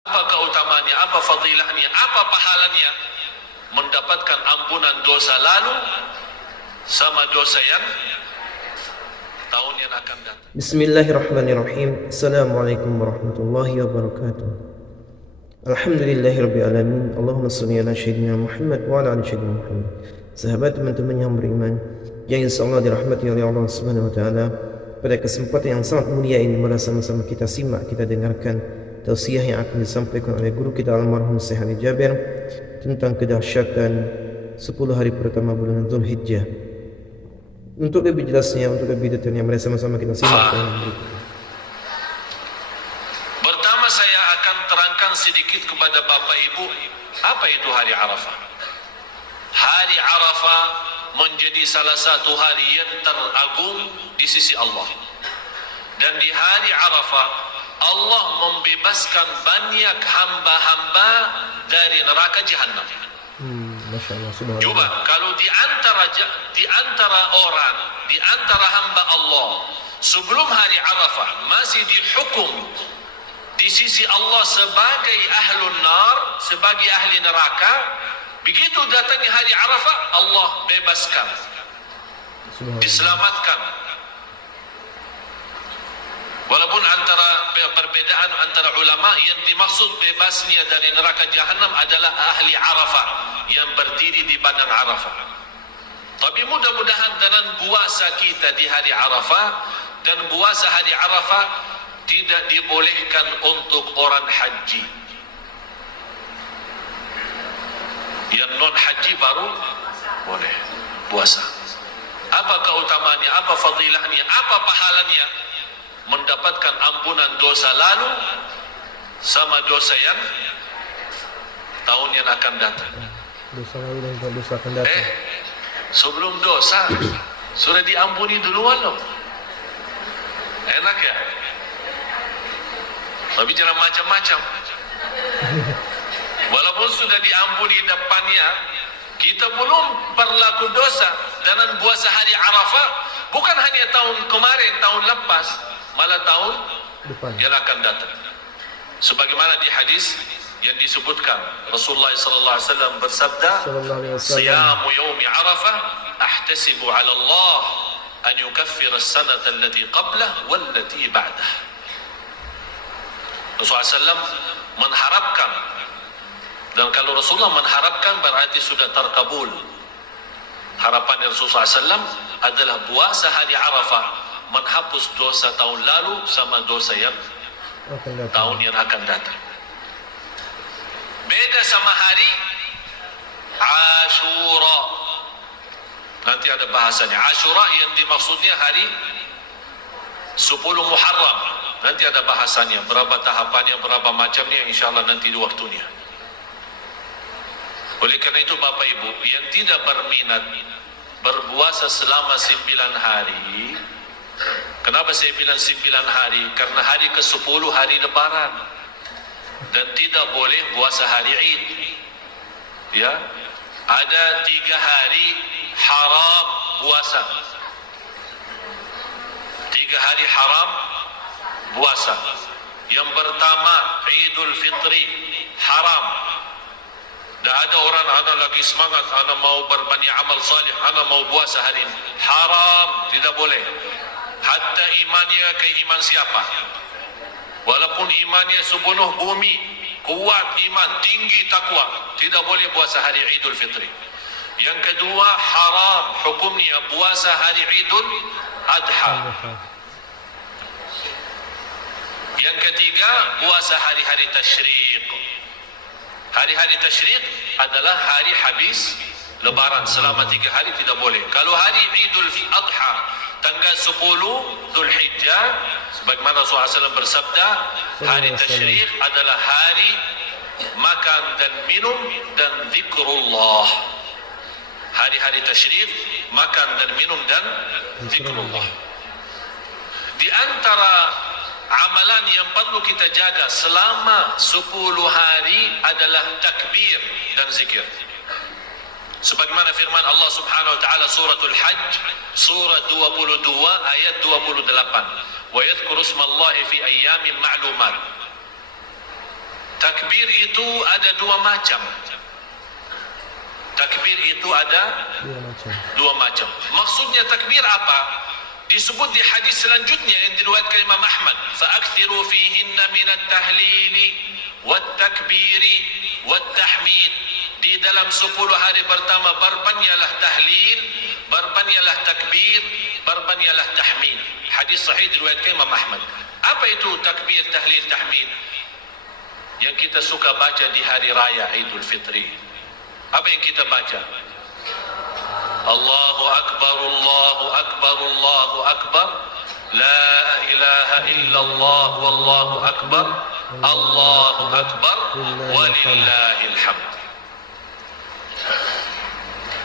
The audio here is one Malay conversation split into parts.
Apa keutamaannya, apa fadilahnya, apa pahalanya? Mendapatkan ampunan dosa lalu sama dosa yang tahun yang akan datang. Bismillahirrahmanirrahim. Assalamualaikum warahmatullahi wabarakatuh. Alhamdulillahirabbil alamin. Allahumma shalli ala sayyidina Muhammad wa ala ali sayyidina Muhammad. Sahabat teman-teman yang beriman yang insyaallah dirahmati oleh Allah Subhanahu wa taala, pada kesempatan yang sangat mulia ini mari sama-sama kita simak, kita dengarkan tausiah yang akan disampaikan oleh guru kita almarhum Syekh Ali Jabir tentang kedahsyatan 10 hari pertama bulan Dzulhijjah. Untuk lebih jelasnya, untuk lebih detailnya, mari sama-sama kita simak. Pertama saya akan terangkan sedikit kepada Bapak Ibu, apa itu hari Arafah. Hari Arafah menjadi salah satu hari yang teragung di sisi Allah. Dan di hari Arafah Allah membebaskan banyak hamba-hamba dari neraka Jahannam. Masya Allah, subhanallah. Coba kalau di antara orang, di antara hamba Allah sebelum hari Arafah masih dihukum di sisi Allah sebagai ahlun nar, sebagai ahli neraka, begitu datangnya hari Arafah Allah bebaskan, diselamatkan. Walaupun antara perbedaan antara ulama, yang dimaksud bebasnya dari neraka Jahannam adalah ahli Arafah yang berdiri di padang Arafah. Tapi mudah-mudahan dengan puasa kita di hari Arafah dan puasa hari Arafah tidak dibolehkan untuk orang haji. Yang non haji baru boleh puasa. Apa keutamaannya, apa fadilahnya, apa pahalanya? Mendapatkan ampunan dosa lalu sama dosa yang tahun yang akan datang. Dosa lalu dan dosa akan datang. Sebelum dosa sudah diampuni duluan loh. Enak ya? Tapi jangan macam-macam. Walaupun sudah diampuni depannya, kita belum berlaku dosa. Dan puasa hari Arafah bukan hanya tahun kemarin, tahun lepas, malah tahun depan yang akan datang. Sebagaimana di hadis yang disebutkan, Rasulullah sallallahu alaihi wasallam bersabda, "Siyamu yaumi Arafah ahtasibu 'ala Allah an yukaffira as-sanata allati qablahu wallati ba'dahu." Rasulullah sallallahu mengharapkan, dan kalau Rasulullah mengharapkan berarti sudah terkabul. Harapan Rasulullah sallallahu adalah puasa hari Arafah menghapus dosa tahun lalu sama dosa yang tahun yang akan datang. Beda sama hari Ashura. Nanti ada bahasanya. Ashura yang dimaksudnya hari 10 Muharram. Nanti ada bahasanya, berapa tahapannya, berapa macamnya, insyaAllah nanti di waktunya. Oleh karena itu Bapak Ibu yang tidak berminat berpuasa selama 9 hari. Kenapa saya bilang 9 hari? Karena hari ke-10 hari Lebaran dan tidak boleh puasa hari Id. Ya, ada 3 hari haram puasa. 3 hari haram puasa. Yang pertama Idul Fitri haram. Dan ada orang, ana lagi semangat, ana mau berbanyak amal salih, ana mau puasa hari ini. Haram, tidak boleh. Hatta imannya kayak iman siapa? Walaupun imannya sepenuh bumi, kuat iman, tinggi takwa, tidak boleh puasa hari Idul Fitri. Yang kedua haram hukumnya puasa hari Idul Adha. Yang ketiga puasa hari-hari tasyriq. Hari-hari tasyriq adalah hari habis Lebaran, selama 3 hari tidak boleh. Kalau hari Idul Adha tanggal 10 Dzulhijjah, sebagaimana Rasulullah SAW bersabda, hari tasyriq adalah hari makan dan minum dan zikrullah. Hari-hari tasyriq, makan dan minum dan zikrullah. Di antara amalan yang perlu kita jaga selama 10 hari adalah takbir dan zikir. Sebagaimana firman Allah Subhanahu wa taala suratul Hajj, surah 22 ayat 28. Wa yadhkuru ismallahi fi ayyamin ma'lumat. Takbir itu ada dua macam. Takbir itu ada dua macam. Maksudnya takbir apa? Disebut di hadis selanjutnya yang diriwayatkan Imam Ahmad, fa'akthiru fihinna minat tahlili wat takbiri wat tahmid. Di dalam 10 hari pertama berbanyalah tahlil, berbanyalah takbir, berbanyalah tahmid. Hadis sahih diriwayatkan Imam Ahmad. Apa itu takbir, tahlil, tahmid? Yang kita suka baca di hari raya Idul Fitri. Apa yang kita baca? Allahu Akbar, Allahu Akbar, Allahu Akbar. La ilaha illallah, wallahu akbar. Allahu Akbar, walillahil hamd.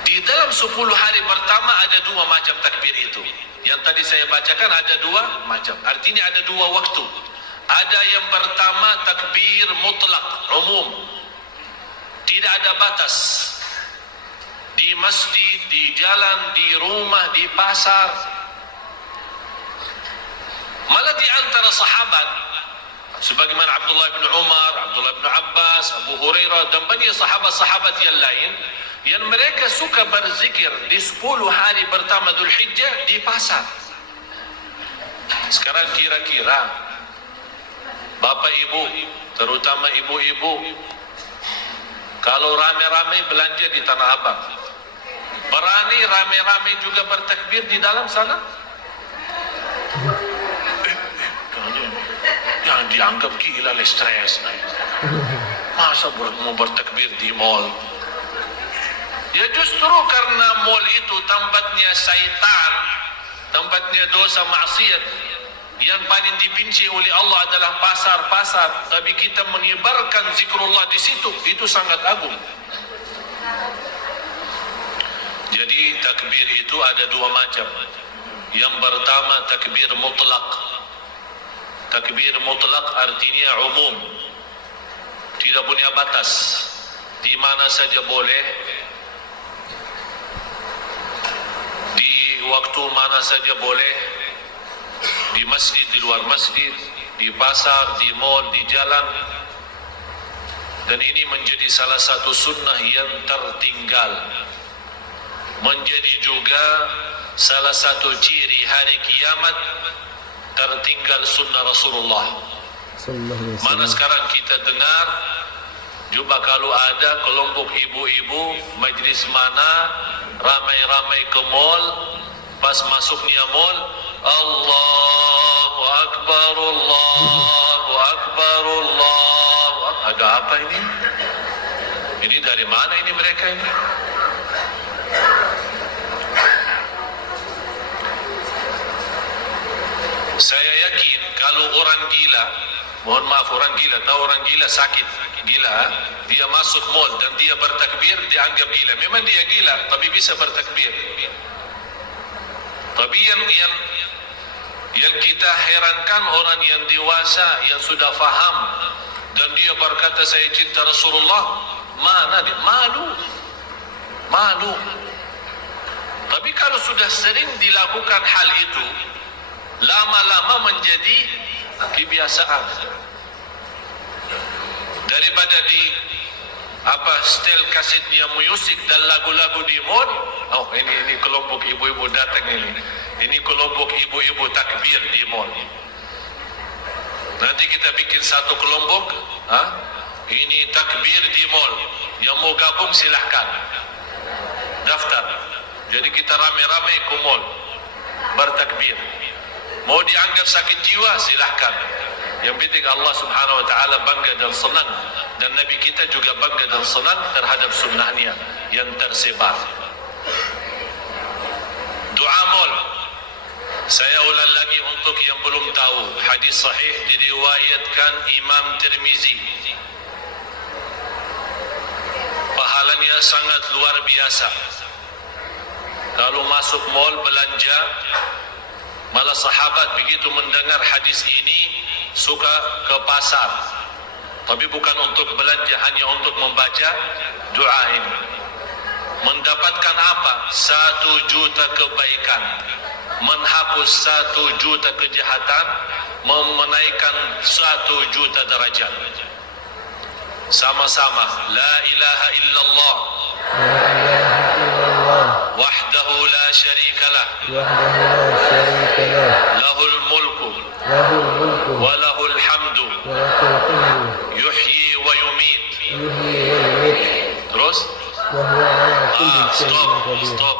Di dalam 10 hari pertama ada dua macam takbir itu. Yang tadi saya bacakan ada dua macam. Artinya ada dua waktu. Ada yang pertama takbir mutlak, umum. Tidak ada batas. Di masjid, di jalan, di rumah, di pasar. Malah di antara sahabat, sebagaimana Abdullah bin Umar, Abdullah bin Abbas, Abu Hurairah dan banyak sahabat-sahabat yang lain, yang mereka suka berzikir di 10 hari pertama Dhul Hijjah di pasar. Sekarang kira-kira bapak ibu, terutama ibu-ibu, kalau rame-rame belanja di Tanah Abang, berani rame-rame juga bertakbir di dalam sana? Jangan dianggap gila, stres. Masa mau bertakbir di mall? Ya justru karena mall itu tempatnya syaitan, tempatnya dosa maksiat. Yang paling dibenci oleh Allah adalah pasar-pasar. Tapi kita menyebarkan zikrullah di situ, itu sangat agung. Jadi takbir itu ada dua macam. Yang pertama takbir mutlak. Takbir mutlak artinya umum, tidak punya batas, di mana saja boleh, di waktu mana saja boleh, di masjid, di luar masjid, di pasar, di mall, di jalan. Dan ini menjadi salah satu sunnah yang tertinggal, menjadi juga salah satu ciri hari kiamat tertinggal sunnah Rasulullah. Mana sekarang kita dengar, coba kalau ada kelompok ibu-ibu majlis mana ramai-ramai ke mall, pas masuknya mall, Allahu Akbar, Allahu Akbar, Allahu Akbar. Ada apa ini? Ini dari mana ini mereka ini? Saya yakin kalau orang gila, mohon maaf orang gila, tahu orang gila sakit, gila, dia masuk mall dan dia bertakbir, dianggap gila. Memang dia gila, tapi bisa bertakbir. Tapi yang kita herankan orang yang dewasa, yang sudah faham, dan dia berkata saya cinta Rasulullah, mana dia? Malu. Tapi kalau sudah sering dilakukan hal itu, lama-lama menjadi kebiasaan. Daripada di setel kasetnya musik dan lagu-lagu di mall, oh ini kelompok ibu-ibu datang ini. Ini kelompok ibu-ibu takbir di mall. Nanti kita bikin satu kelompok, ini takbir di mall. Yang mau gabung silahkan daftar. Jadi kita rame-rame ke mall bertakbir. Mau dianggap sakit jiwa silahkan. Yang penting Allah Subhanahu Wa Taala bangga dan senang, dan Nabi kita juga bangga dan senang terhadap sunnahnya yang tersebar. Doa mall. Saya ulang lagi untuk yang belum tahu, hadis sahih diriwayatkan Imam Tirmizi. Pahalanya sangat luar biasa. Kalau masuk mall belanja, malah sahabat begitu mendengar hadis ini suka ke pasar, tapi bukan untuk belanja, hanya untuk membaca doa ini. Mendapatkan apa? 1 juta kebaikan, menghapus 1 juta kejahatan, menaikkan 1 juta derajat. Sama-sama. La ilaha illallah. La ilaha illallah. Wahdahu la syarika lah. Wahdahu la syarika lah. Lahul mulku. Lahul mulku. Wa lahul hamdu. Wa lahul hamdu. Yuhyi wa yumit. Yuhyi wa yumiit. Terus? Wa huwa ala kulli syai'in qadir. Stop.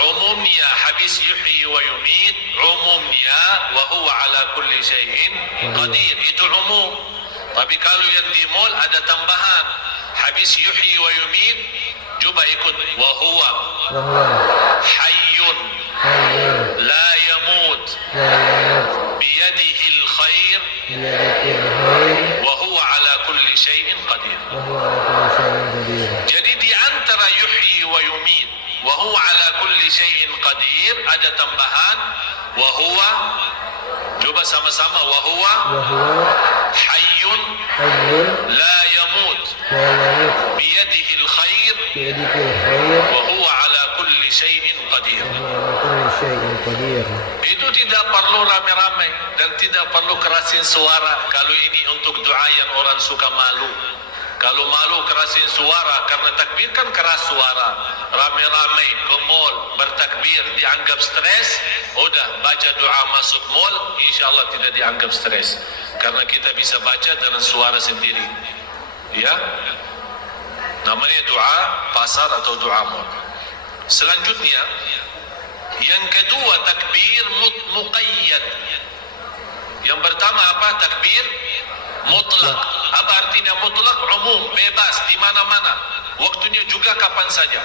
Umumnya habis yuhyi wa yumit, umumnya wa huwa ala kulli syai'in qadir. Itu umum. Tapi kalau yang di mall ada tambahan. Habis yuhyi wa yumit, coba ikut wa huwa Wa huwa hayyun hayyun la yamut la yamut. biyadihil khair Biyadihil khair. wa huwa ala kulli syai'in qadir. Wa huwa ala kulli syai'in qadir. Jadi di antara yuhyi wa yumit wa huwa ala kulli syai'in qadir ada tambahan wa huwa, coba sama-sama, wa huwa Wa huwa hayyun hayyun la yamut la yamut. biyadihil khair Biyadihil khair. wa huwa ala kulli syai'in qadir. Wa huwa ala kulli syai'in qadir. Itu tidak perlu ramai-ramai dan tidak perlu kerasin suara. Kalau ini untuk doa yang orang suka malu. Kalau malu kerasin suara, karena takbir kan keras suara. Ramai-ramai ke mall bertakbir dianggap stres. Udah baca doa masuk mall, insya Allah tidak dianggap stres. Karena kita bisa baca dengan suara sendiri. Ya, namanya doa pasar atau doa mall. Selanjutnya, yang kedua takbir muqayyad. Yang pertama apa? Takbir mutlak. Apa artinya mutlak? Umum, bebas, di mana-mana. Waktunya juga kapan saja.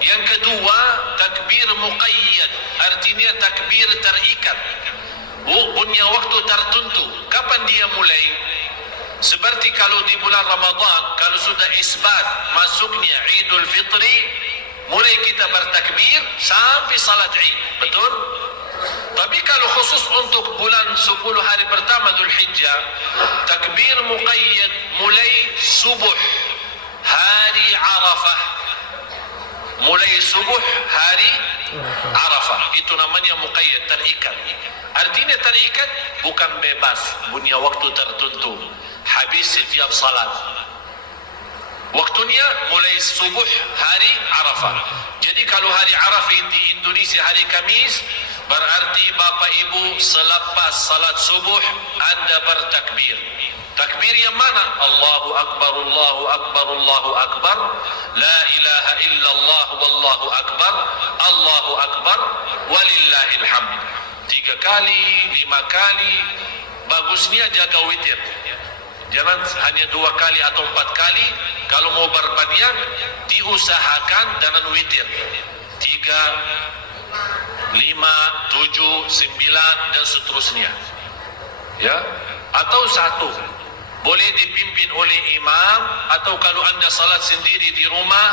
Yang kedua, takbir muqayyad. Artinya takbir terikat. Punya waktu tertentu. Kapan dia mulai? Seperti kalau di bulan Ramadan, kalau sudah isbat masuknya Idul Fitri, mulai kita bertakbir sampai salat Id. Betul? Tapi kalau khusus untuk bulan 10 hari pertama Dhul Hijjah, takbir muqayyad mulai subuh hari Arafah. Mulai subuh hari Arafah. Itu namanya muqayyad, terikat. Artinya terikat bukan bebas, punya waktu tertentu. Habis setiap salat. Waktunya mulai subuh hari Arafah. Jadi kalau hari Arafah di Indonesia hari Kamis, berarti Bapak Ibu selepas salat subuh Anda bertakbir. Takbir yang mana? Allahu Akbar, Allahu Akbar, Allahu Akbar. La ilaha illallah, wallahu Akbar. Allahu Akbar, walillahil hamd. 3 kali, 5 kali. Bagusnya jaga witir. Jangan hanya 2 kali atau 4 kali. Kalau mau berbanyak, diusahakan dengan witir. 3, 5, 7, 9 dan seterusnya. Ya, atau 1. Boleh dipimpin oleh imam, atau kalau Anda salat sendiri di rumah,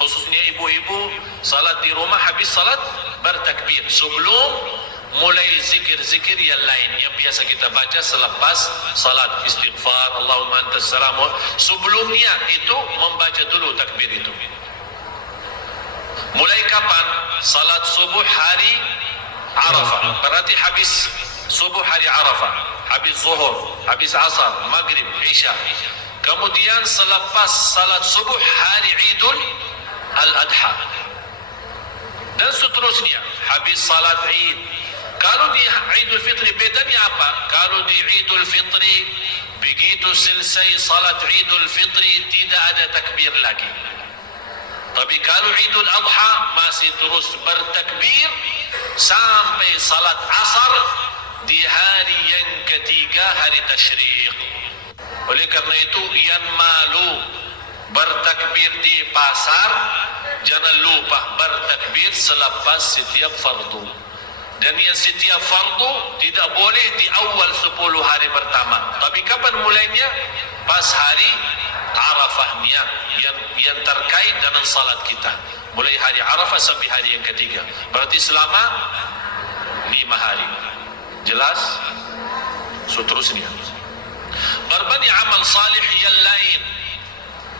khususnya ibu-ibu, salat di rumah, habis salat bertakbir sebelum mulai zikir-zikir yang lain yang biasa kita baca selepas salat, istighfar, Allahumma antas salam. Sebelumnya itu membaca dulu takbir itu. Mulai kapan? Salat subuh hari Arafah. Berarti habis subuh hari Arafah, habis zuhur, habis asar, maghrib, isya. Kemudian selepas salat subuh hari Idul Al-Adha. Dan seterusnya, habis salat Id. Kalau di Idul Fitri bedanya apa? Kalau di Idul Fitri, begitu selesai salat Idul Fitri tidak ada takbir lagi. Tapi kalau Idul Adha masih terus bertakbir sampai salat asar di hari yang ketiga, hari Tasyriq. Oleh karena itu yang malu bertakbir di pasar, jangan lupa bertakbir selepas setiap fardu. Dan yang setiap fardu tidak boleh di awal 10 hari pertama. Tapi kapan mulainya? Pas hari Arafahnya yang terkait dengan salat kita. Mulai hari Arafah sampai hari yang ketiga. Berarti selama 5 hari. Jelas? Seterusnya. Berbanyak amal salih yang lain.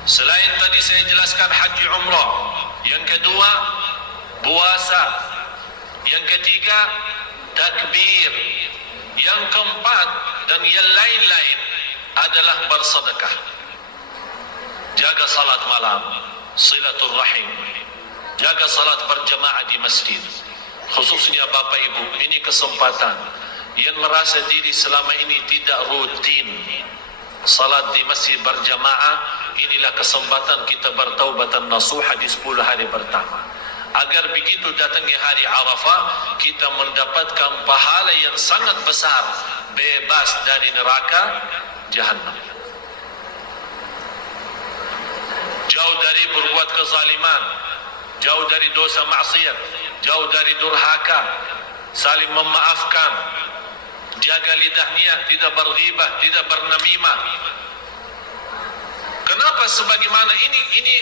Selain tadi saya jelaskan haji umrah. Yang kedua, puasa. Yang ketiga, takbir. Yang keempat dan yang lain-lain adalah bersedekah. jaga salat malam, silatul rahim, jaga salat berjamaah di masjid. Khususnya Bapak Ibu, ini kesempatan yang merasa diri selama ini tidak rutin salat di masjid berjamaah, inilah kesempatan kita bertaubatan nasuha di 10 hari pertama, agar begitu datangnya hari Arafah kita mendapatkan pahala yang sangat besar, bebas dari neraka Jahannam, jauh dari berbuat kezaliman, jauh dari dosa maksiat, jauh dari durhaka, saling memaafkan, jaga lidahnya, tidak berghibah, tidak bernamimah. Kenapa? Sebagaimana ini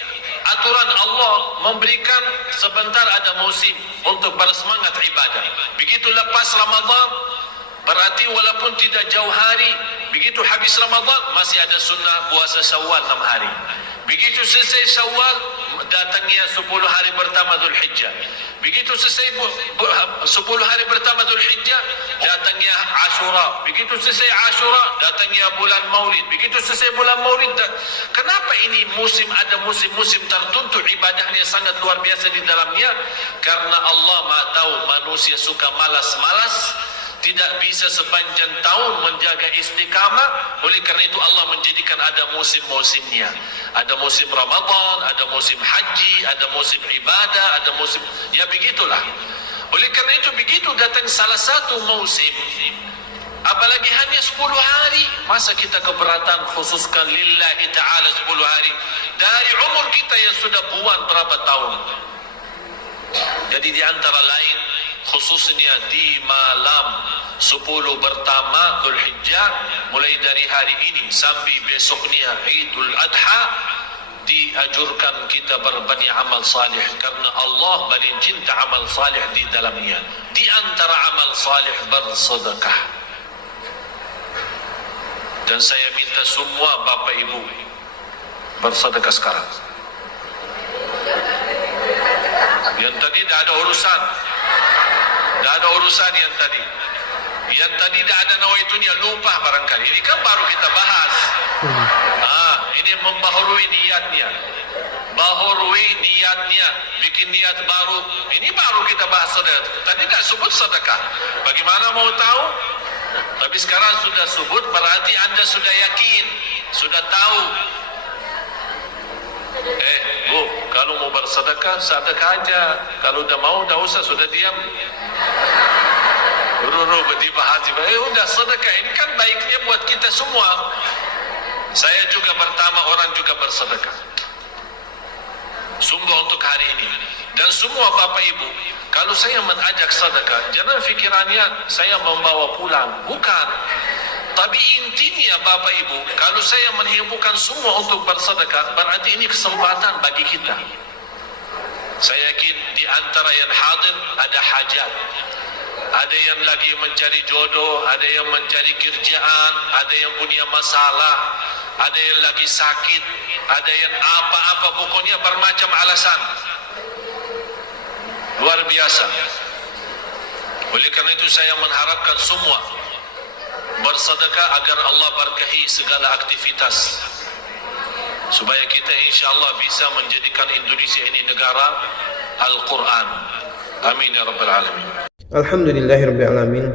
aturan Allah memberikan sebentar ada musim untuk bersemangat ibadah. Begitu lepas Ramadan, berarti walaupun tidak jauh hari, begitu habis Ramadan masih ada sunnah puasa Syawal 6 hari. Begitu selesai Syawal, datangnya 10 hari pertama Zulhijjah. Begitu selesai 10 hari pertama Zulhijjah, datangnya Ashura. Begitu selesai Ashura, datangnya bulan Maulid. Begitu selesai bulan Maulid, kenapa ini musim, ada musim-musim tertentu ibadahnya sangat luar biasa di dalamnya? Karena Allah Maha tahu manusia suka malas-malas, tidak bisa sepanjang tahun menjaga istiqamah. Oleh karena itu Allah menjadikan ada musim-musimnya. Ada musim Ramadan, ada musim haji, ada musim ibadah, ada musim, ya begitulah. Oleh karena itu begitu datang salah satu musim, apalagi hanya 10 hari, masa kita keberatan khususkan lillahi ta'ala 10 hari dari umur kita yang sudah buang berapa tahun. Jadi di antara lain, khususnya di malam 10 pertama Dzulhijjah, mulai dari hari ini sampai besoknya Idul Adha, diajurkan kita berbanyak amal salih, karena Allah paling cinta amal salih di dalamnya. Di antara amal salih bersedekah. Dan saya minta semua Bapak Ibu bersedekah sekarang. Yang tadi tidak ada urusan, tidak ada urusan yang tadi. Yang tadi tidak ada nawaitunya, lupa barangkali. Ini kan baru kita bahas. Ini membaharui niatnya, baharui niatnya, bikin niat baru. Ini baru kita bahas sedekah. Tadi tidak sebut sedekah. Bagaimana mau tahu? Tapi sekarang sudah sebut, berarti Anda sudah yakin, sudah tahu. Bu, kalau mau bersedekah, sedekah aja. Kalau udah mau, udah usah, sudah diam. Dibahas, udah sedekah. Ini kan baiknya buat kita semua. Saya juga pertama orang juga bersedekah. Sungguh untuk hari ini. Dan semua Bapak Ibu, kalau saya mengajak sedekah, jangan fikirannya saya membawa pulang. Bukan. Tapi intinya Bapak Ibu, kalau saya menghimpukan semua untuk bersedekah, berarti ini kesempatan bagi kita. Saya yakin di antara yang hadir ada hajat. Ada yang lagi mencari jodoh, ada yang mencari kerjaan, ada yang punya masalah, ada yang lagi sakit, ada yang apa-apa, pokoknya bermacam alasan. Luar biasa. Oleh karena itu saya mengharapkan semua bersedekah agar Allah berkahi segala aktivitas, supaya kita insyaAllah bisa menjadikan Indonesia ini negara Al-Quran. Amin ya Rabbal Alamin. Alhamdulillahirrabbilalamin.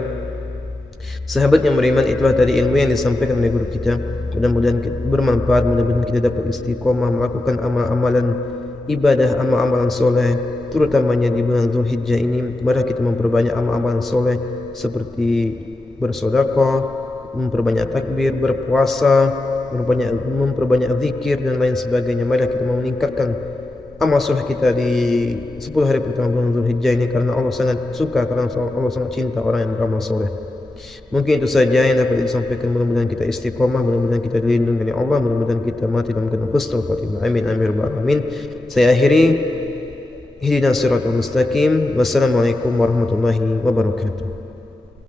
Sahabat yang beriman, itulah tadi ilmu yang disampaikan oleh guru kita. Mudah-mudahan bermanfaat, mudah-mudahan kita dapat istiqomah melakukan amal-amalan ibadah, amal-amalan soleh, terutamanya di bulan Dzulhijjah ini. Mari kita memperbanyak amal-amalan soleh seperti bersedekah, memperbanyak takbir, berpuasa, memperbanyak zikir dan lain sebagainya. Mari kita meningkatkan amal soleh kita di 10 hari pertama bulan Dzulhijjah ini, karena Allah sangat suka, karena Allah sangat cinta orang yang beramal soleh. Mungkin itu saja yang dapat disampaikan. Mudah-mudahan kita istiqomah, mudah-mudahan kita dilindungi oleh Allah, mudah-mudahan kita mati dalam keadaan husnul khatimah. Amin amin rabbal alamin. Saya akhiri, ihdinas siratal mustaqim. Wassalamualaikum warahmatullahi wabarakatuh.